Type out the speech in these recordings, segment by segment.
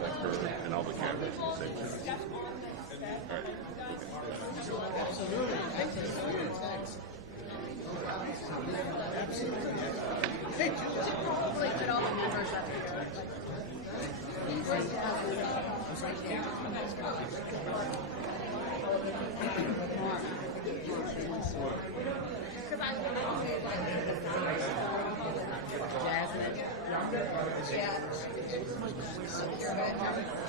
that curve and all the cameras at the same time. All right. Absolutely. Thanks. Hey, Hopefully get all the members up here. Jasmine. Yeah.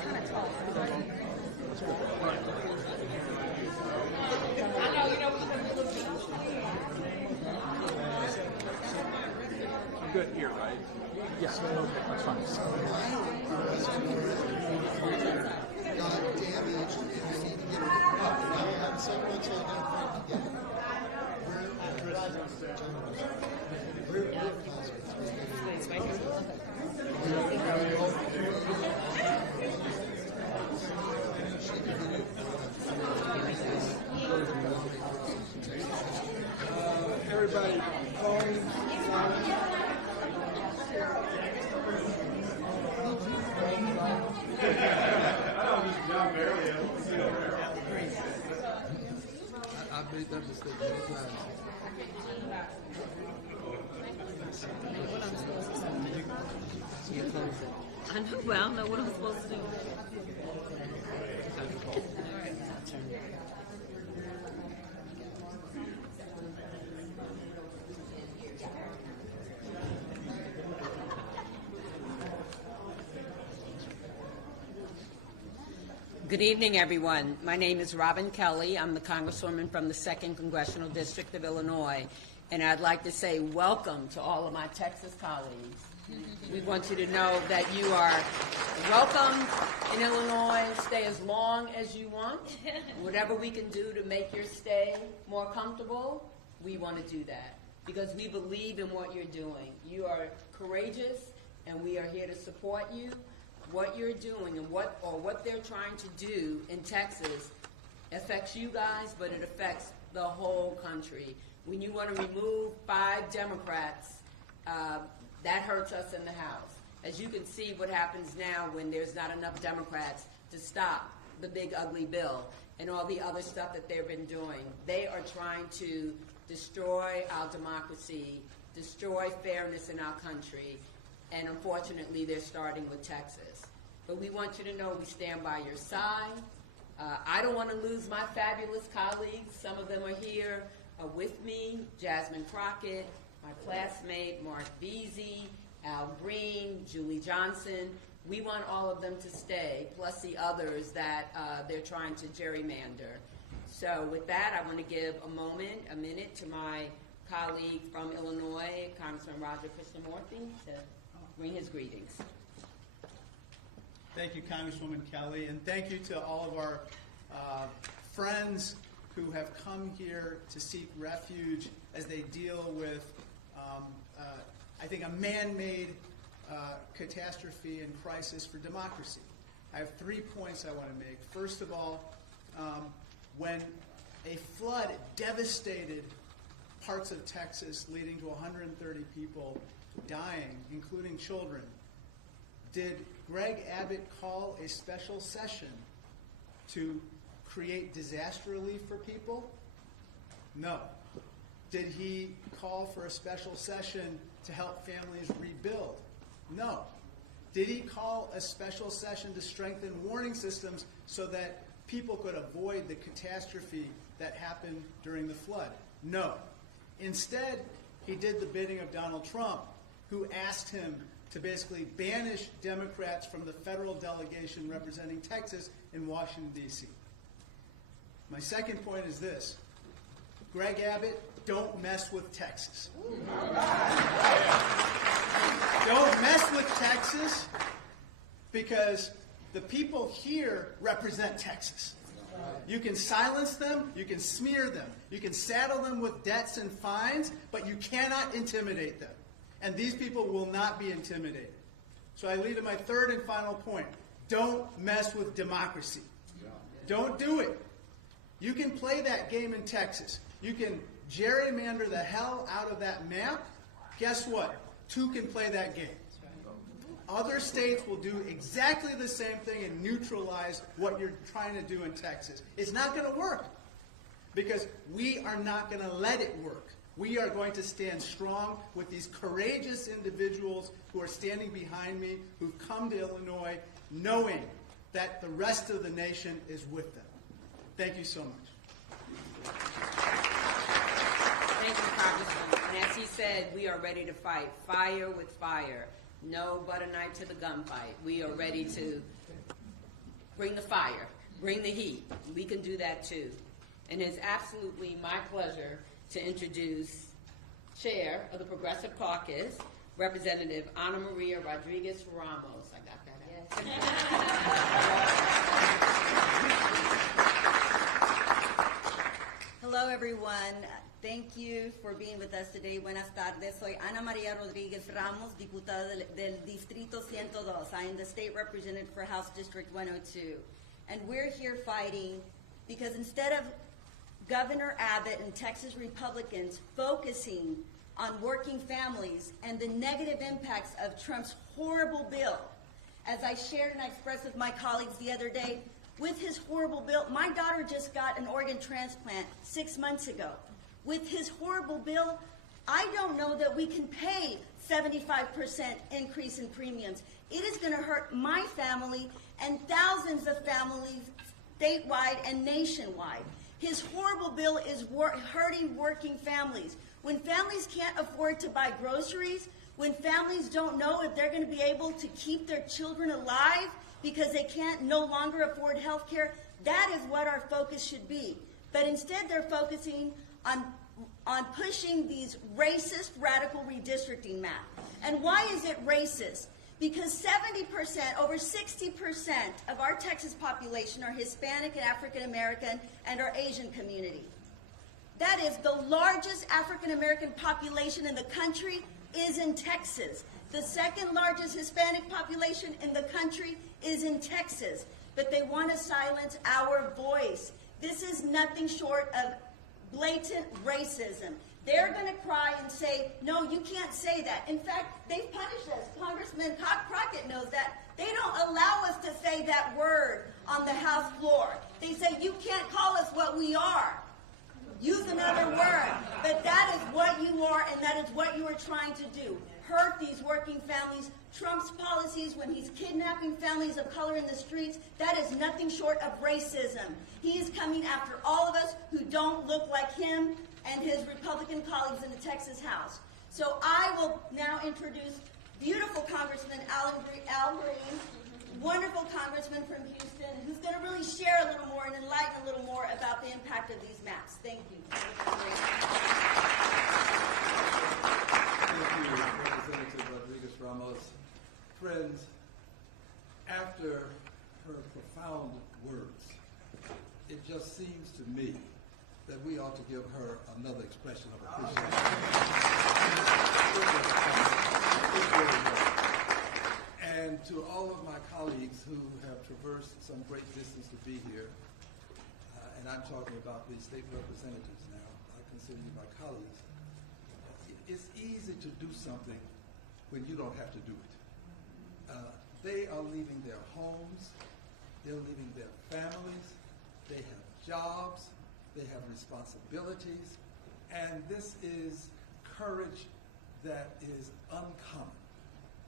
Kind of tall. I know, you know, I'm good here, right? Yeah, okay, that's fine. Got damaged and you need to get it up. Now you have someone to identify to get it. Everybody, phone, I've made that mistake many times. what I'm supposed to do. I know, well, I don't know what I'm supposed to do. Good evening, everyone. My name is Robin Kelly. I'm the Congresswoman from the 2nd Congressional District of Illinois. And I'd like to say welcome to all of my Texas colleagues. We want you to know that you are welcome in Illinois. Stay as long as you want. Whatever we can do to make your stay more comfortable, we want to do that. Because we believe in what you're doing. You are courageous, and we are here to support you. What you're doing and what they're trying to do in Texas affects you guys, but it affects the whole country. When you want to remove 5 Democrats, that hurts us in the House. As you can see what happens now when there's not enough Democrats to stop the big ugly bill and all the other stuff that they've been doing. They are trying to destroy our democracy, destroy fairness in our country, and unfortunately they're starting with Texas. But we want you to know we stand by your side. I don't want to lose my fabulous colleagues. Some of them are here with me. Jasmine Crockett, my classmate, Mark Veazey, Al Green, Julie Johnson. We want all of them to stay, plus the others that they're trying to gerrymander. So with that, I want to give a minute to my colleague from Illinois, Congressman Roger Krishnamurthy, to bring his greetings. Thank you, Congresswoman Kelly, and thank you to all of our friends who have come here to seek refuge as they deal with, I think, a man-made catastrophe and crisis for democracy. I have 3 points I want to make. First of all, when a flood devastated parts of Texas, leading to 130 people dying, including children, did Greg Abbott call a special session to create disaster relief for people? No. Did he call for a special session to help families rebuild? No. Did he call a special session to strengthen warning systems so that people could avoid the catastrophe that happened during the flood? No. Instead, he did the bidding of Donald Trump, who asked him to basically banish Democrats from the federal delegation representing Texas in Washington, D.C. My second point is this. Greg Abbott, don't mess with Texas. Don't mess with Texas, because the people here represent Texas. You can silence them, you can smear them, you can saddle them with debts and fines, but you cannot intimidate them. And these people will not be intimidated. So I lead to my third and final point. Don't mess with democracy. Don't do it. You can play that game in Texas. You can gerrymander the hell out of that map. Guess what? 2 can play that game. other states will do exactly the same thing and neutralize what you're trying to do in Texas. It's not going to work because we are not going to let it work. We are going to stand strong with these courageous individuals who are standing behind me, who've come to Illinois knowing that the rest of the nation is with them. Thank you so much. Thank you, Congressman. And as he said, we are ready to fight fire with fire. No butter knife to the gunfight. We are ready to bring the fire, bring the heat. We can do that too. And it's absolutely my pleasure to introduce Chair of the Progressive Caucus, Representative Ana Maria Rodriguez Ramos. I got that out. Hello, everyone. Thank you for being with us today. Buenas tardes. Soy Ana Maria Rodriguez Ramos, diputada del Distrito 102. I am the state representative for House District 102. And we're here fighting because instead of Governor Abbott and Texas Republicans focusing on working families and the negative impacts of Trump's horrible bill, as I shared and I expressed with my colleagues the other day, with his horrible bill, my daughter just got an organ transplant 6 months ago. With his horrible bill, I don't know that we can pay 75% increase in premiums. It is going to hurt my family and thousands of families statewide and nationwide. His horrible bill is hurting working families. When families can't afford to buy groceries, when families don't know if they're going to be able to keep their children alive because they can't no longer afford health care, that is what our focus should be. But instead they're focusing on pushing these racist, radical redistricting maps. And why is it racist? Because 70%, over 60% of our Texas population are Hispanic and African American and our Asian community. That is the largest African American population in the country is in Texas. The second largest Hispanic population in the country is in Texas. But they want to silence our voice. This is nothing short of blatant racism. They're going to cry and say, no, you can't say that. In fact, they've punished us. Congressman Crockett knows that. They don't allow us to say that word on the House floor. They say, you can't call us what we are. Use another word. But that is what you are, and that is what you are trying to do. Hurt these working families. Trump's policies when he's kidnapping families of color in the streets, that is nothing short of racism. He is coming after all of us who don't look like him and his Republican colleagues in the Texas House. So I will now introduce beautiful Congressman Al Green, wonderful congressman from Houston, who's going to really share a little more and enlighten a little more about the impact of these maps. Thank you. Thank you, Representative Rodriguez Ramos. Friends, after her profound words, it just seems to me that we ought to give her another expression of appreciation. And to all of my colleagues who have traversed some great distance to be here, and I'm talking about the state representatives now, I consider you my colleagues, it's easy to do something when you don't have to do it. They are leaving their homes, they're leaving their families, they have jobs, they have responsibilities, and this is courage that is uncommon.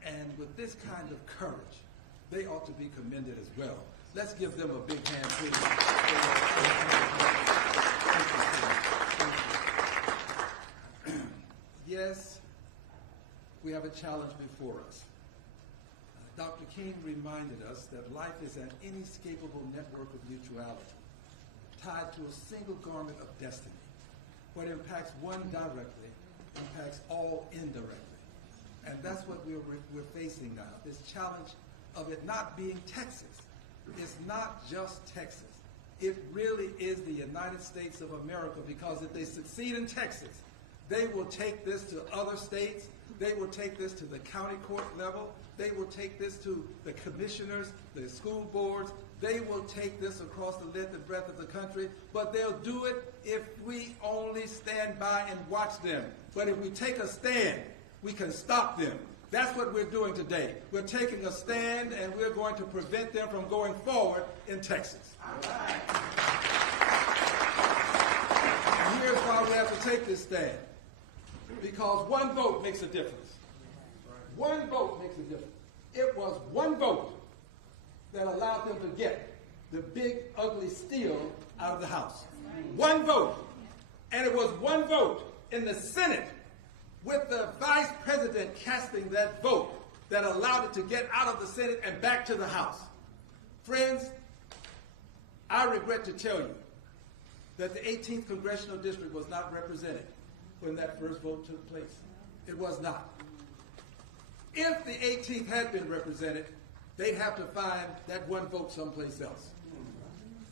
And with this kind of courage, they ought to be commended as well. Let's give them a big hand, please. Yes, we have a challenge before us. Dr. King reminded us that life is an inescapable network of mutuality, tied to a single garment of destiny. What impacts one directly impacts all indirectly. And that's what we're facing now, this challenge of it not being Texas. It's not just Texas. It really is the United States of America, because if they succeed in Texas, they will take this to other states. They will take this to the county court level. They will take this to the commissioners, the school boards. They will take this across the length and breadth of the country, but they'll do it if we only stand by and watch them. But if we take a stand, we can stop them That's what we're doing today. We're taking a stand, and we're going to prevent them from going forward in Texas. And here's why we have to take this stand. Because one vote makes a difference. One vote makes a difference. It was one vote that allowed them to get the big, ugly steal out of the House. One vote. And it was one vote in the Senate with the vice president casting that vote that allowed it to get out of the Senate and back to the House. Friends, I regret to tell you that the 18th Congressional District was not represented when that first vote took place. It was not. If the 18th had been represented, they'd have to find that one vote someplace else.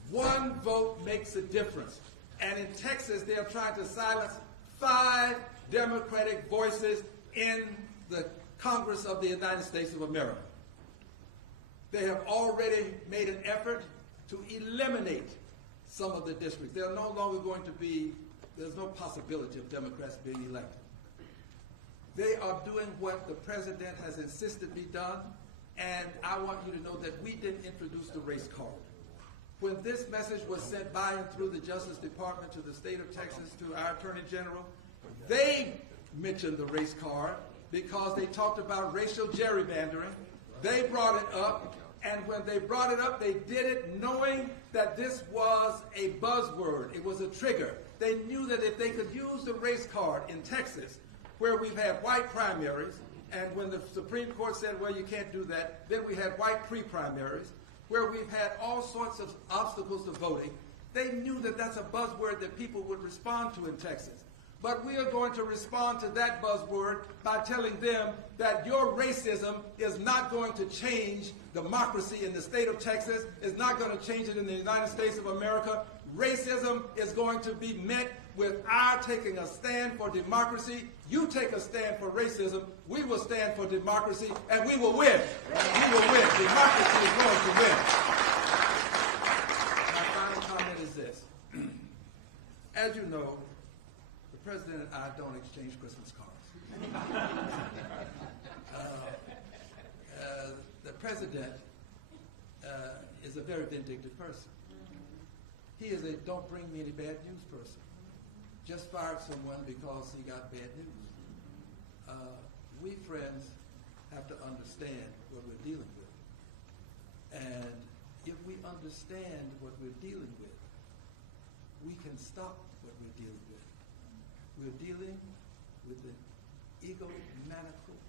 One vote makes a difference. And in Texas, they are trying to silence 5 Democratic voices in the Congress of the United States of America. They have already made an effort to eliminate some of the districts. They're no longer going to be, there's no possibility of Democrats being elected. They are doing what the president has insisted be done, and I want you to know that we didn't introduce the race card. When this message was sent by and through the Justice Department to the state of Texas, to our Attorney General, they mentioned the race card because they talked about racial gerrymandering. They brought it up, and when they brought it up, they did it knowing that this was a buzzword. It was a trigger. They knew that if they could use the race card in Texas, where we've had white primaries, and when the Supreme Court said, well, you can't do that, then we had white pre-primaries, where we've had all sorts of obstacles to voting, they knew that that's a buzzword that people would respond to in Texas. But we are going to respond to that buzzword by telling them that your racism is not going to change democracy in the state of Texas, is not going to change it in the United States of America. Racism is going to be met with our taking a stand for democracy. You take a stand for racism, we will stand for democracy, and we will win. We will win. Democracy is going to win. My final comment is this. As you know, the president and I don't exchange Christmas cards. The president is a very vindictive person. He is a don't bring me any bad news person. Just fired someone because he got bad news. We friends have to understand what we're dealing with. And if we understand what we're dealing with, we can stop what we're dealing with. We're dealing with an egomaniacal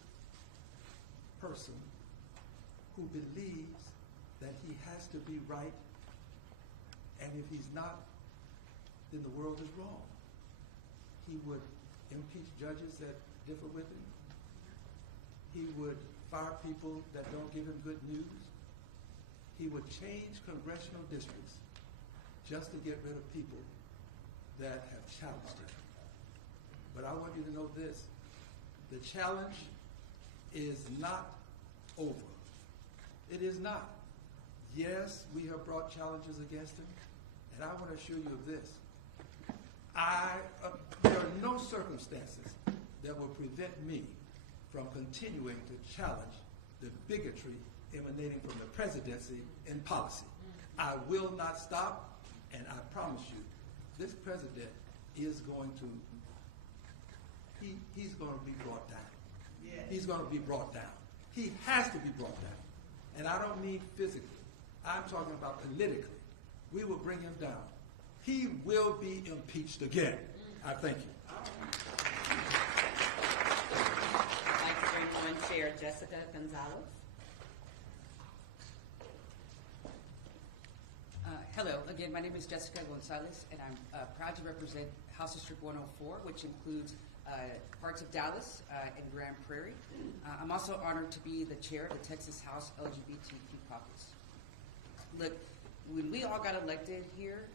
person who believes that he has to be right, and if he's not, then the world is wrong. He would impeach judges that differ with him. He would fire people that don't give him good news. He would change congressional districts just to get rid of people that have challenged him. But I want you to know this. The challenge is not over. It is not. Yes, we have brought challenges against him, and I want to assure you of this. There are no circumstances that will prevent me from continuing to challenge the bigotry emanating from the presidency in policy. I will not stop, and I promise you, this president is going to, he's going to be brought down. Yeah. He's going to be brought down. He has to be brought down. And I don't mean physically. I'm talking about politically. We will bring him down. He will be impeached again. I thank you. I'd like to bring on Chair Jessica Gonzalez. Hello, again, my name is Jessica Gonzalez, and I'm proud to represent House District 104, which includes parts of Dallas and Grand Prairie. I'm also honored to be the chair of the Texas House LGBTQ caucus. Look, when we all got elected here,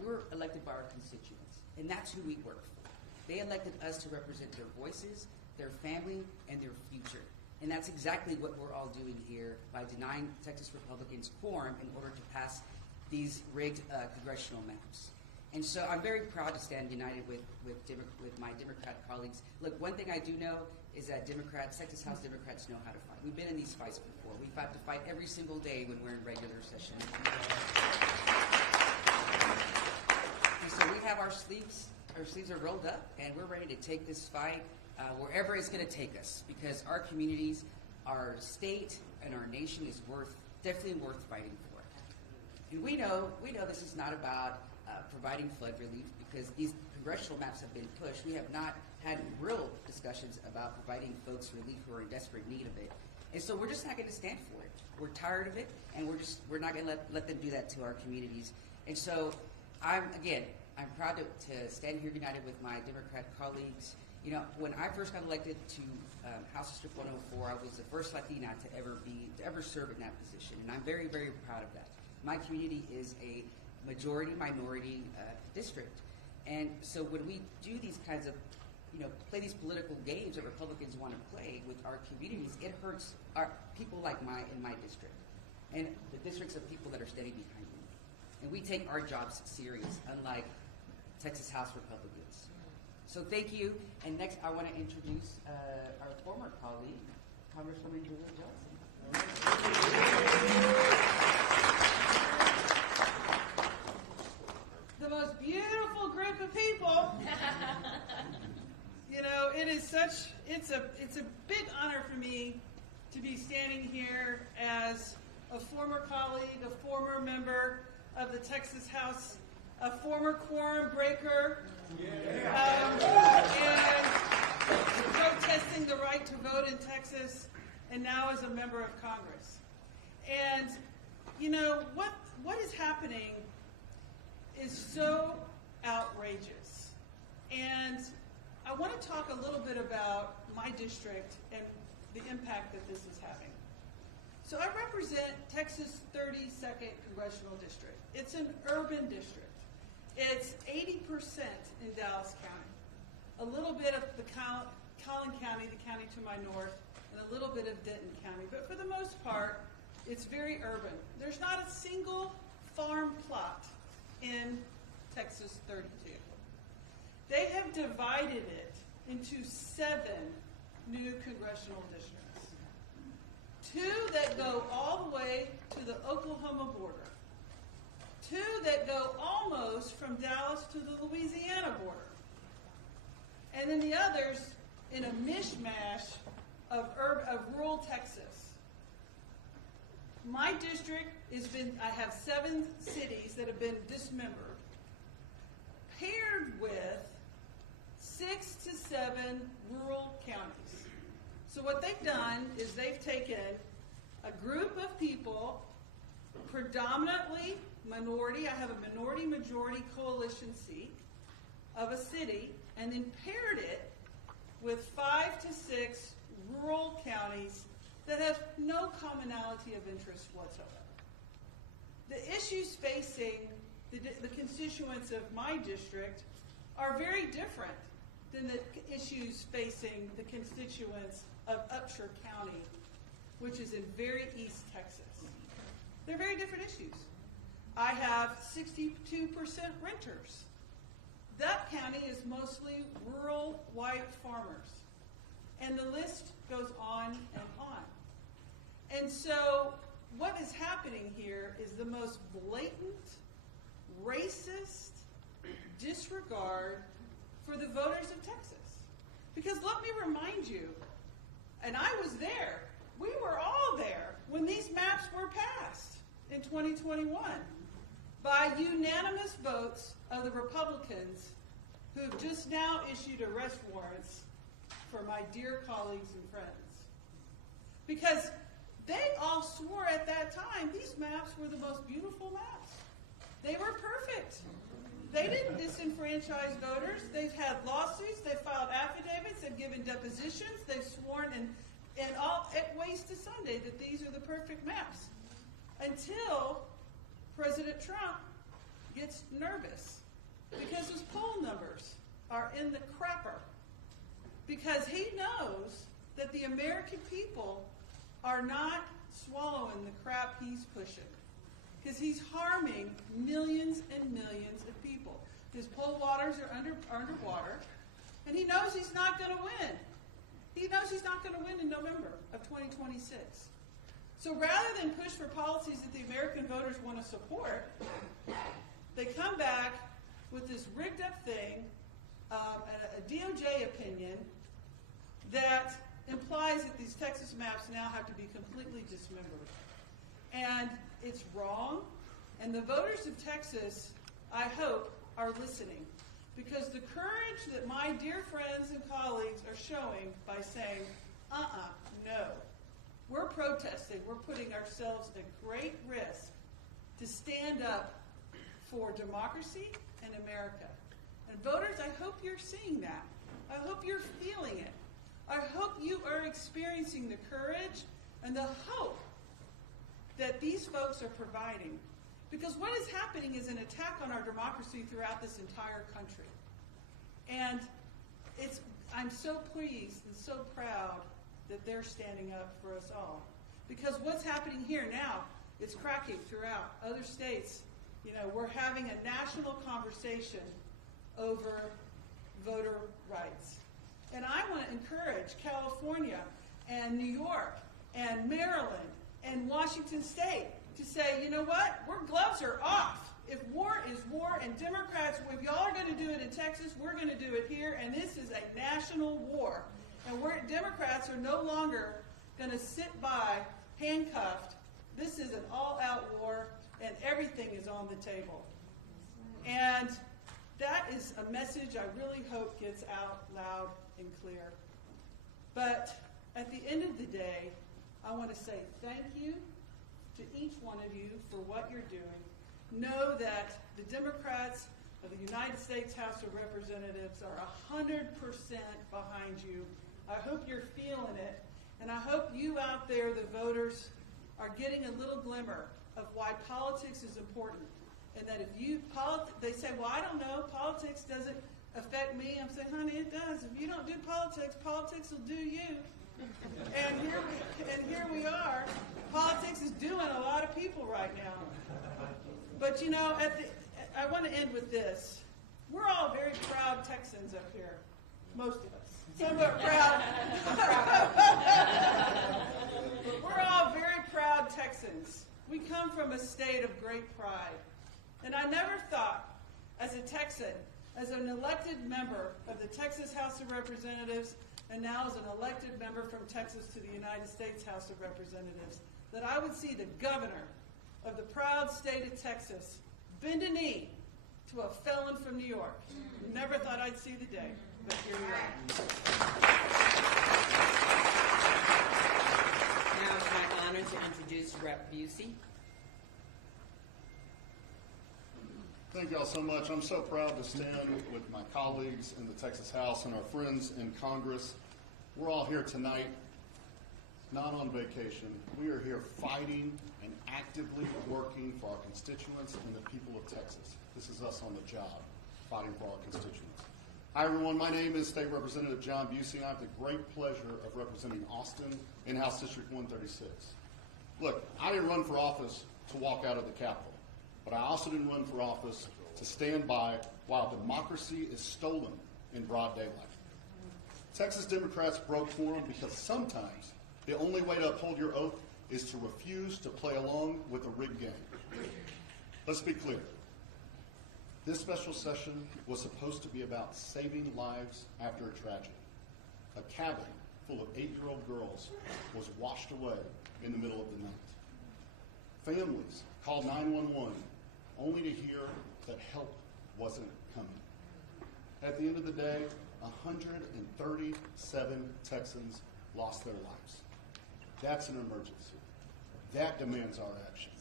we were elected by our constituents, and that's who we work for. They elected us to represent their voices, their family, and their future. And that's exactly what we're all doing here by denying Texas Republicans quorum in order to pass these rigged congressional maps. And so I'm very proud to stand united with my Democrat colleagues. Look, one thing I do know is that Texas House Democrats know how to fight. We've been in these fights before. We've had to fight every single day when we're in regular session. And so we have our sleeves are rolled up, and we're ready to take this fight wherever it's going to take us, because our communities, our state, and our nation is definitely worth fighting for. And we know this is not about providing flood relief, because these congressional maps have been pushed. We have not had real discussions about providing folks relief who are in desperate need of it. And so we're just not going to stand for it. We're tired of it, and we're not going to let them do that to our communities. And so I'm proud to stand here united with my Democrat colleagues. You know, when I first got elected to House District 104, I was the first Latina to ever serve in that position, and I'm very, very proud of that. My community is a majority-minority district, and so when we do these kinds of, play these political games that Republicans want to play with our communities, it hurts our people like in my district, and the districts of people that are standing behind me. And we take our jobs serious, unlike Texas House Republicans. So thank you. And next, I want to introduce our former colleague, Congresswoman Julia Johnson. The most beautiful group of people. It's a big honor for me to be standing here as a former colleague, a former member of the Texas House, a former quorum breaker, and protesting the right to vote in Texas, and now as a member of Congress. And what is happening is so outrageous. And I want to talk a little bit about my district and the impact that this is having. So I represent Texas 32nd Congressional District. It's an urban district. It's 80% in Dallas County, a little bit of the Collin County, the county to my north, and a little bit of Denton County. But for the most part, it's very urban. There's not a single farm plot in Texas 32. They have divided it into 7 new congressional districts. 2 that go all the way to the Oklahoma border. 2 that go almost from Dallas to the Louisiana border. And then the others in a mishmash of rural Texas. My district I have 7 cities that have been dismembered, paired with 6 to 7 rural counties. So what they've done is they've taken a group of people, predominantly minority, I have a minority-majority coalition seat of a city, and then paired it with 5 to 6 rural counties that have no commonality of interest whatsoever. The issues facing the constituents of my district are very different than the issues facing the constituents of Upshur County, which is in very East Texas. They're very different issues. I have 62% renters. That county is mostly rural white farmers. And the list goes on and on. And so what is happening here is the most blatant, racist disregard for the voters of Texas. Because let me remind you, and I was there, we were all there when these maps were passed in 2021 by unanimous votes of the Republicans who've just now issued arrest warrants for my dear colleagues and friends. Because they all swore at that time these maps were the most beautiful maps. They were perfect. They didn't disenfranchise voters. They've had lawsuits. They've filed affidavits. They've given depositions. They've sworn in all ways to Sunday that these are the perfect maps. Until President Trump gets nervous because his poll numbers are in the crapper. Because he knows that the American people are not swallowing the crap he's pushing. Because he's harming millions and millions of people. His poll waters are underwater, and he knows he's not going to win. he knows he's not going to win in November of 2026. So rather than push for policies that the American voters want to support, they come back with this rigged up thing, a DOJ opinion that implies that these Texas maps now have to be completely dismembered. And it's wrong, and the voters of Texas, I hope, are listening. Because the courage that my dear friends and colleagues are showing by saying, no, we're protesting, we're putting ourselves at great risk to stand up for democracy and America. And voters, I hope you're seeing that. I hope you're feeling it. I hope you are experiencing the courage and the hope that these folks are providing. Because what is happening is an attack on our democracy throughout this entire country. And I'm so pleased and so proud that they're standing up for us all. Because what's happening here now, it's cracking throughout other states. You know, we're having a national conversation over voter rights. And I want to encourage California and New York and Maryland and Washington State to say, you know what, gloves are off. If war is war, and Democrats, if y'all are going to do it in Texas, we're going to do it here, and this is a national war. And Democrats are no longer going to sit by handcuffed. This is an all-out war, and everything is on the table. And that is a message I really hope gets out loud and clear. But at the end of the day, I want to say thank you to each one of you for what you're doing. Know that the Democrats of the United States House of Representatives are 100% behind you. I hope you're feeling it, and I hope you out there, the voters, are getting a little glimmer of why politics is important. And that they say, well, I don't know, politics doesn't affect me. I'm saying, honey, it does. If you don't do politics, politics will do you. And here we are. Politics is doing a lot of people right now. But you know, I want to end with this. We're all very proud Texans up here. Most of us. Somewhat proud. But we're all very proud Texans. We come from a state of great pride. And I never thought, as a Texan, as an elected member of the Texas House of Representatives, and now as an elected member from Texas to the United States House of Representatives, that I would see the governor of the proud state of Texas bend a knee to a felon from New York. Never thought I'd see the day, but here we are. Now it's my honor to introduce Rep. Busey. Thank you all so much. I'm so proud to stand with my colleagues in the Texas House and our friends in Congress. We're all here tonight, not on vacation. We are here fighting and actively working for our constituents and the people of Texas. This is us on the job, fighting for our constituents. Hi, everyone. My name is State Representative John Busey, and I have the great pleasure of representing Austin in House District 136. Look, I didn't run for office to walk out of the Capitol. But I also didn't run for office to stand by while democracy is stolen in broad daylight. Texas Democrats broke quorum because sometimes the only way to uphold your oath is to refuse to play along with a rigged game. Let's be clear. This special session was supposed to be about saving lives after a tragedy. A cabin full of 8-year-old girls was washed away in the middle of the night. Families called 911 only to hear that help wasn't coming. At the end of the day, 137 Texans lost their lives. That's an emergency. That demands our action.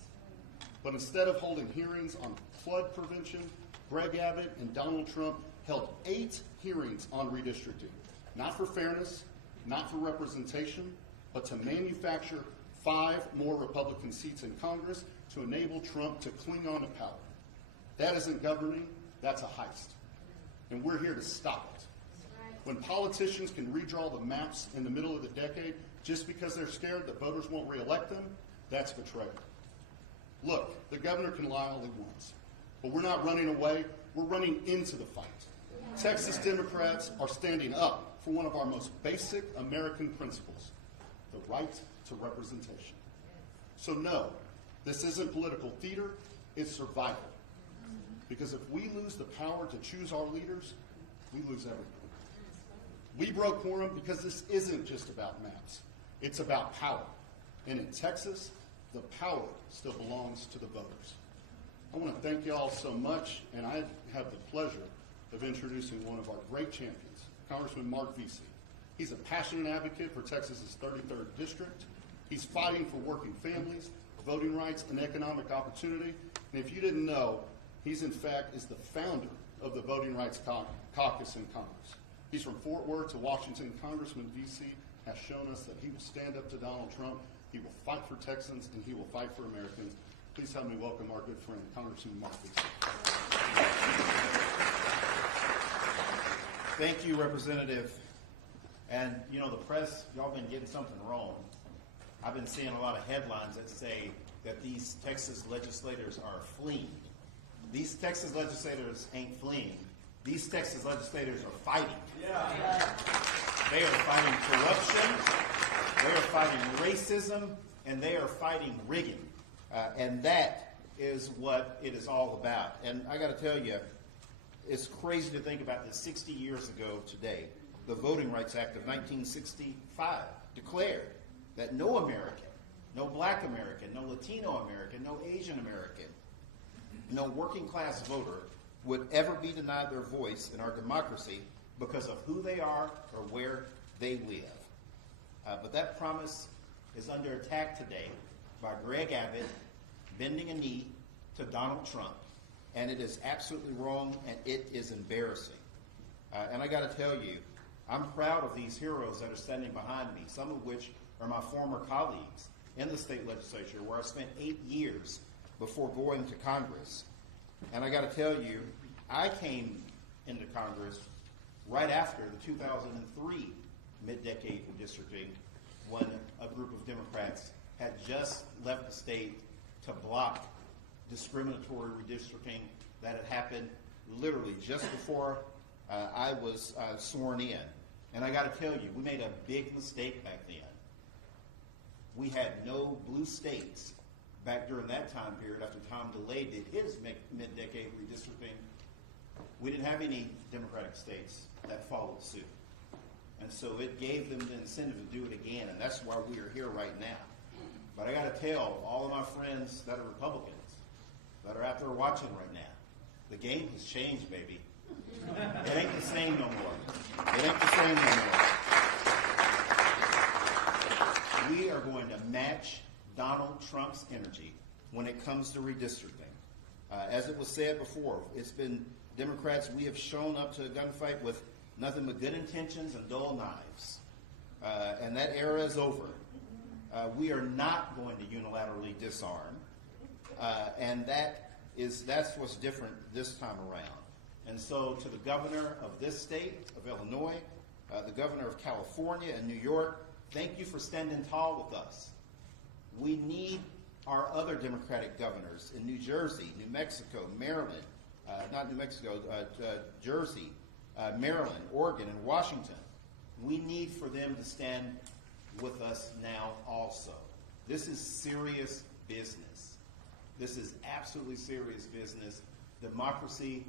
But instead of holding hearings on flood prevention, Greg Abbott and Donald Trump held 8 hearings on redistricting. Not for fairness, not for representation, but to manufacture 5 more Republican seats in Congress to enable Trump to cling on to power. That isn't governing, that's a heist. And we're here to stop it. When politicians can redraw the maps in the middle of the decade just because they're scared that voters won't reelect them, that's betrayal. Look, the governor can lie all he wants, but we're not running away, we're running into the fight. Texas Democrats are standing up for one of our most basic American principles, the right to representation. So no, this isn't political theater, it's survival. Because if we lose the power to choose our leaders, we lose everything. We broke quorum because this isn't just about maps. It's about power. And in Texas, the power still belongs to the voters. I want to thank you all so much, and I have the pleasure of introducing one of our great champions, Congressman Mark Vesey. He's a passionate advocate for Texas's 33rd district. He's fighting for working families, voting rights, and economic opportunity. And if you didn't know, he's in fact is the founder of the Voting Rights Caucus in Congress. He's from Fort Worth to Washington. Congressman Vesey has shown us that he will stand up to Donald Trump, he will fight for Texans, and he will fight for Americans. Please help me welcome our good friend, Congressman Mark Vesey. Thank you, Representative. And, you know, the press, y'all been getting something wrong. I've been seeing a lot of headlines that say that these Texas legislators are fleeing. These Texas legislators ain't fleeing. These Texas legislators are fighting. Yeah. They are fighting corruption, they are fighting racism, and they are fighting rigging. And that is what it is all about. And I got to tell you, it's crazy to think about this. 60 years ago today, the Voting Rights Act of 1965 declared that no American, no black American, no Latino American, no Asian American, no working class voter would ever be denied their voice in our democracy because of who they are or where they live. But that promise is under attack today by Greg Abbott bending a knee to Donald Trump. And it is absolutely wrong, and it is embarrassing. And I got to tell you, I'm proud of these heroes that are standing behind me, some of which are my former colleagues in the state legislature, where I spent 8 years before going to Congress. And I got to tell you, I came into Congress right after the 2003 mid-decade redistricting, when a group of Democrats had just left the state to block discriminatory redistricting that had happened literally just before I was sworn in. And I got to tell you, we made a big mistake back then. We had no blue states back during that time period after Tom DeLay did his mid-decade redistricting. We didn't have any Democratic states that followed suit. And so it gave them the incentive to do it again, and that's why we are here right now. But I got to tell all of my friends that are Republicans, that are out there watching right now, the game has changed, baby. It ain't the same no more. It ain't the same no more. We are going to match Donald Trump's energy when it comes to redistricting. As it was said before, it's been Democrats, we have shown up to a gunfight with nothing but good intentions and dull knives. And that era is over. We are not going to unilaterally disarm. And that's what's different this time around. And so to the governor of this state, of Illinois, the governor of California and New York, thank you for standing tall with us. We need our other Democratic governors in New Jersey, New Mexico, Maryland, Jersey, Maryland, Oregon, and Washington. We need for them to stand with us now also. This is serious business. This is absolutely serious business. Democracy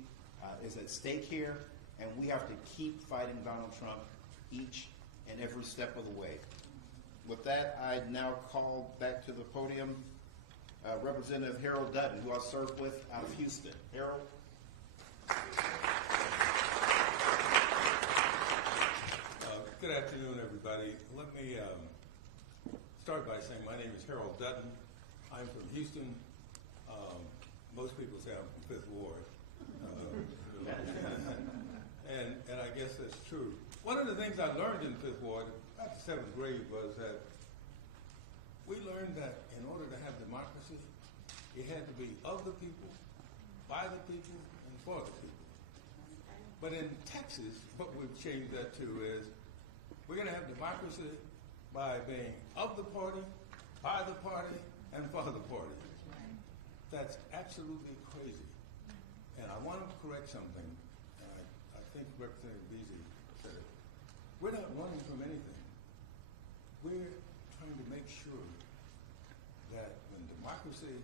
is at stake here, and we have to keep fighting Donald Trump each and every step of the way. With that, I now call back to the podium Representative Harold Dutton, who I served with out of Houston. Harold? Good afternoon, everybody. Let me start by saying my name is Harold Dutton. I'm from Houston. Most people say I'm from Fifth Ward. And I guess that's true. One of the things I learned in Fifth Ward after seventh grade was that we learned that in order to have democracy, it had to be of the people, by the people, and for the people. But in Texas, what we've changed that to is we're going to have democracy by being of the party, by the party, and for the party. That's absolutely crazy. And I want to correct something. I think Representative Beasley said it. We're not running from anything. We're trying to make sure that when democracy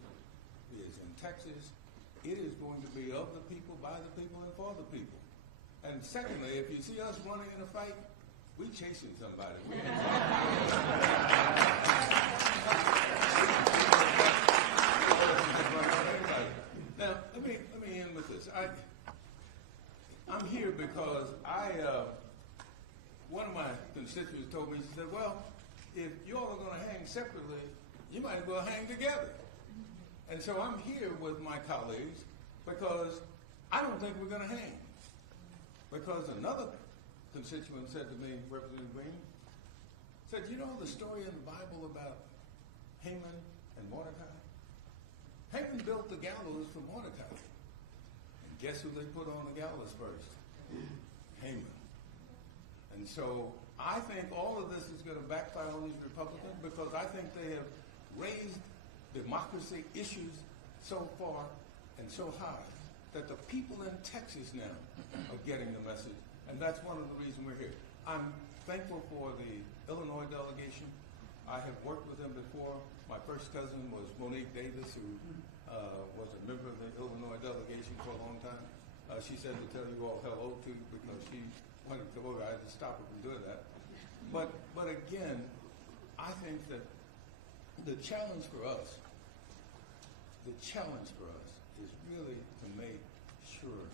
is in Texas, it is going to be of the people, by the people, and for the people. And secondly, if you see us running in a fight, we chasing somebody. Now, let me end with this. I'm here because one of my constituents told me, she said, well, if you all are going to hang separately, you might as well hang together. And so I'm here with my colleagues because I don't think we're going to hang. Because another constituent said to me, Representative Green, said, you know the story in the Bible about Haman and Mordecai? Haman built the gallows for Mordecai. And guess who they put on the gallows first? Haman. And so I think all of this is going to backfire on these Republicans because I think they have raised democracy issues so far and so high that the people in Texas now are getting the message. And that's one of the reasons we're here. I'm thankful for the Illinois delegation. I have worked with them before. My first cousin was Monique Davis, who was a member of the Illinois delegation for a long time. She said to tell you all hello to because she wanted to go over. I had to stop her from doing that. But again, I think that the challenge for us is really to make sure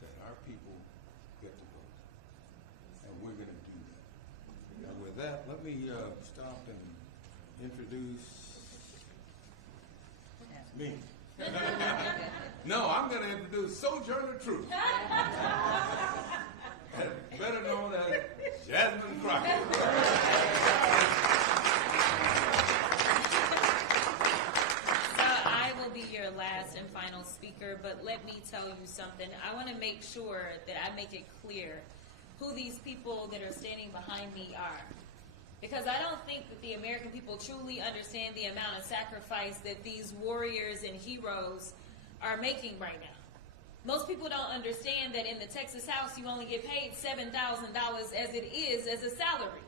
that our people get to vote. And we're going to do that. Now with that, let me stop and introduce me. No, I'm going to introduce Sojourner Truth, better known as Jasmine Crockett. So I will be your last and final speaker, but let me tell you something. I want to make sure that I make it clear who these people that are standing behind me are. Because I don't think that the American people truly understand the amount of sacrifice that these warriors and heroes are making right now. Most people don't understand that in the Texas House, you only get paid $7,000 as it is as a salary.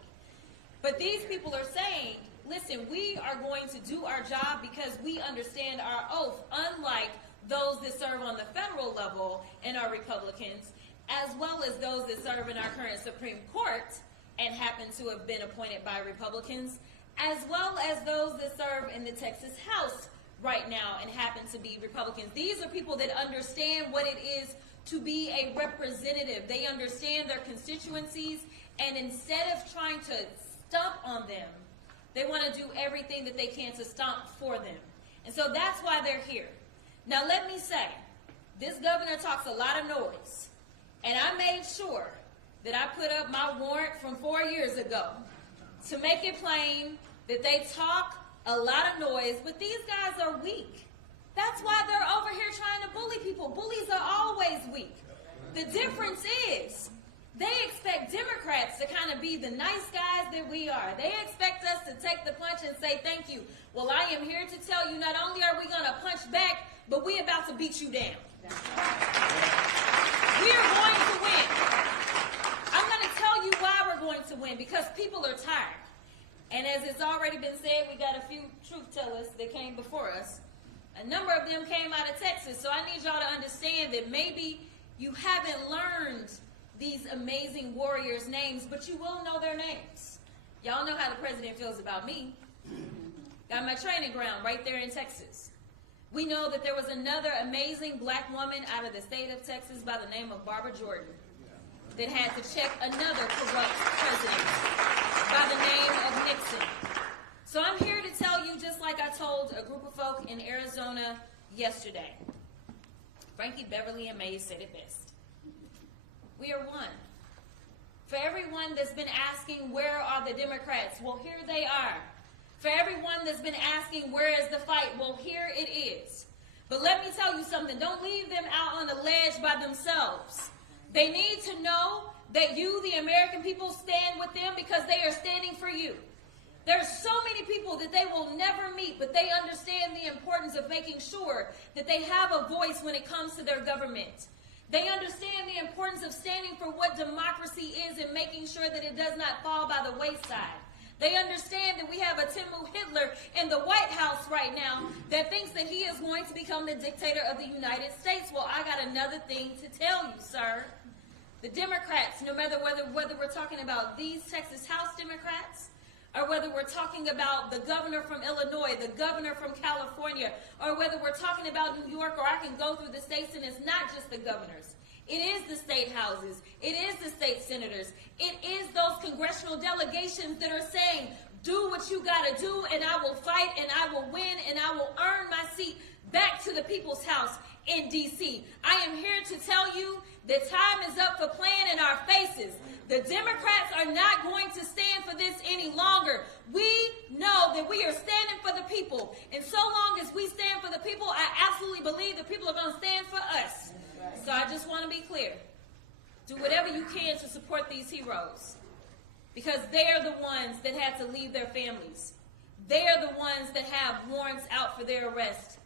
But these people are saying, listen, we are going to do our job because we understand our oath, unlike those that serve on the federal level and are Republicans, as well as those that serve in our current Supreme Court and happen to have been appointed by Republicans, as well as those that serve in the Texas House right now and happen to be Republicans. These are people that understand what it is to be a representative. They understand their constituencies, and instead of trying to stomp on them, they want to do everything that they can to stomp for them. And so that's why they're here. Now let me say, this governor talks a lot of noise, and I made sure that I put up my warrant from 4 years ago to make it plain that they talk a lot of noise, but these guys are weak. That's why they're over here trying to bully people. Bullies are always weak. The difference is they expect Democrats to kind of be the nice guys that we are. They expect us to take the punch and say thank you. Well, I am here to tell you not only are we going to punch back, but we're about to beat you down. We are going to win. I'm going to tell you why we're going to win, because people are tired. And as it's already been said, we got a few truth tellers that came before us. A number of them came out of Texas, so I need y'all to understand that maybe you haven't learned these amazing warriors' names, but you will know their names. Y'all know how the president feels about me. Got my training ground right there in Texas. We know that there was another amazing black woman out of the state of Texas by the name of Barbara Jordan that had to check another corrupt president by the name of Nixon. So I'm here to tell you, just like I told a group of folk in Arizona yesterday. Frankie Beverly and Mays said it best. We are one. For everyone that's been asking, where are the Democrats? Well, here they are. For everyone that's been asking, where is the fight? Well, here it is. But let me tell you something. Don't leave them out on the ledge by themselves. They need to know that you, the American people, stand with them because they are standing for you. There's so many people that they will never meet, but they understand the importance of making sure that they have a voice when it comes to their government. They understand the importance of standing for what democracy is and making sure that it does not fall by the wayside. They understand that we have a Timmu Hitler in the White House right now that thinks that he is going to become the dictator of the United States. Well, I got another thing to tell you, sir. The Democrats, no matter whether we're talking about these Texas House Democrats, or whether we're talking about the governor from Illinois, the governor from California, or whether we're talking about New York, or I can go through the states, and it's not just the governors. It is the state houses. It is the state senators. It is those congressional delegations that are saying, do what you got to do, and I will fight, and I will win, and I will earn my seat back to the people's house in D.C. I am here to tell you that time is up for playing in our faces. The Democrats are not going to stand for this any longer. We know that we are standing for the people. And so long as we stand for the people, I absolutely believe the people are going to stand for us. So I just want to be clear. Do whatever you can to support these heroes. Because they are the ones that had to leave their families. They are the ones that have warrants out for their arrest.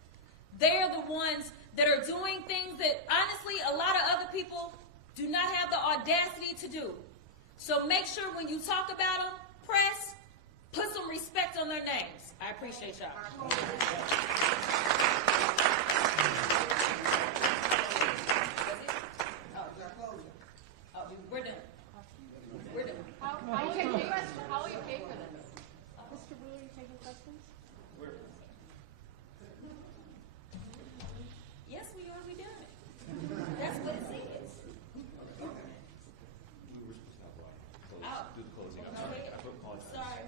They are the ones that are doing things that, honestly, a lot of other people do not have the audacity to do. So make sure when you talk about them, press, put some respect on their names. I appreciate y'all. Oh, we're done. We're done. How will you pay for this? Mr. Wu, are you taking questions? Yes, we are. We done it. That's what it says. Sorry.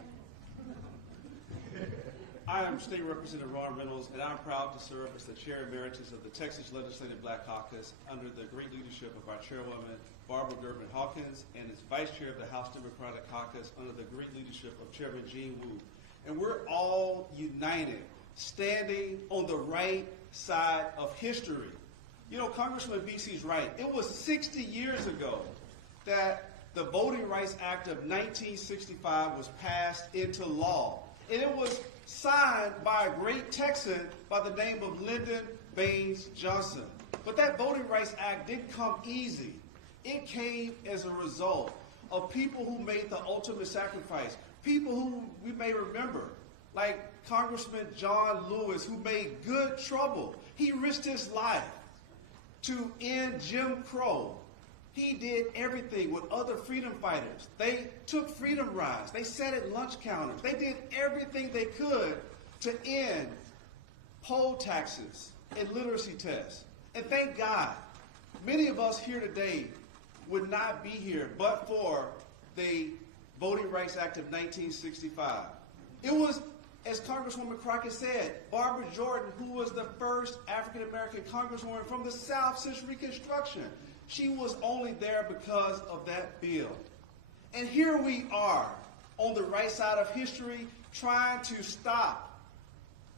I am State Representative Ron Reynolds, and I'm proud to serve as the Chair Emeritus of the Texas Legislative Black Caucus under the great leadership of our Chairwoman, Barbara Durbin Hawkins, and as Vice Chair of the House Democratic Caucus under the great leadership of Chairman Gene Wu. And we're all united, standing on the right side of history. You know, Congressman BC's right. It was 60 years ago that the Voting Rights Act of 1965 was passed into law. And it was signed by a great Texan by the name of Lyndon Baines Johnson. But that Voting Rights Act didn't come easy. It came as a result of people who made the ultimate sacrifice, people who we may remember, like Congressman John Lewis, who made good trouble. He risked his life to end Jim Crow. He did everything with other freedom fighters. They took freedom rides. They sat at lunch counters. They did everything they could to end poll taxes and literacy tests. And thank God, many of us here today would not be here but for the Voting Rights Act of 1965. It was, as Congresswoman Crockett said, Barbara Jordan, who was the first African-American congresswoman from the South since Reconstruction. She was only there because of that bill. And here we are on the right side of history trying to stop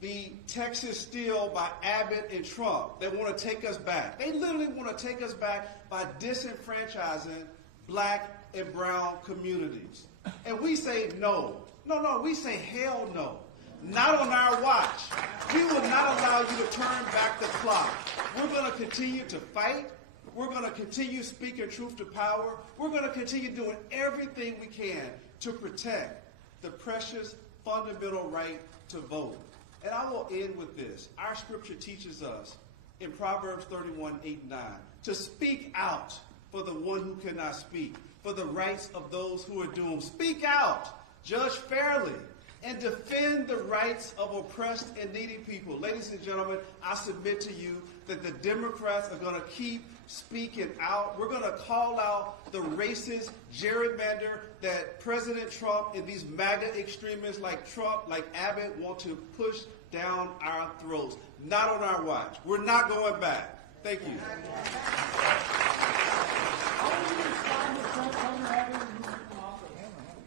the Texas steal by Abbott and Trump. They want to take us back. They literally want to take us back by disenfranchising black and brown communities. And we say no. No, we say hell no. Not on our watch. We will not allow you to turn back the clock. We're going to continue to fight. We're going to continue speaking truth to power. We're going to continue doing everything we can to protect the precious fundamental right to vote. And I will end with this. Our scripture teaches us in Proverbs 31:8-9 to speak out for the one who cannot speak, for the rights of those who are doomed. Speak out, judge fairly, and defend the rights of oppressed and needy people. Ladies and gentlemen, I submit to you that the Democrats are going to keep speaking out. We're going to call out the racist gerrymander that President Trump and these MAGA extremists like Trump, like Abbott, want to push down our throats. Not on our watch. We're not going back. Thank you.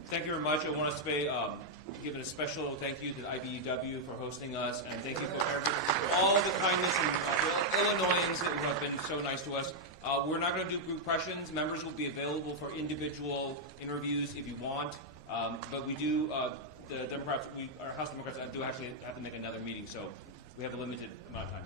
Thank you very much. I want us to be giving a special thank you to the IBEW for hosting us, and thank you for all of the kindness and Illinoisans who have been so nice to us. We're not going to do group questions. Members will be available for individual interviews if you want, but we do, the Democrats, our House Democrats do actually have to make another meeting, so we have a limited amount of time.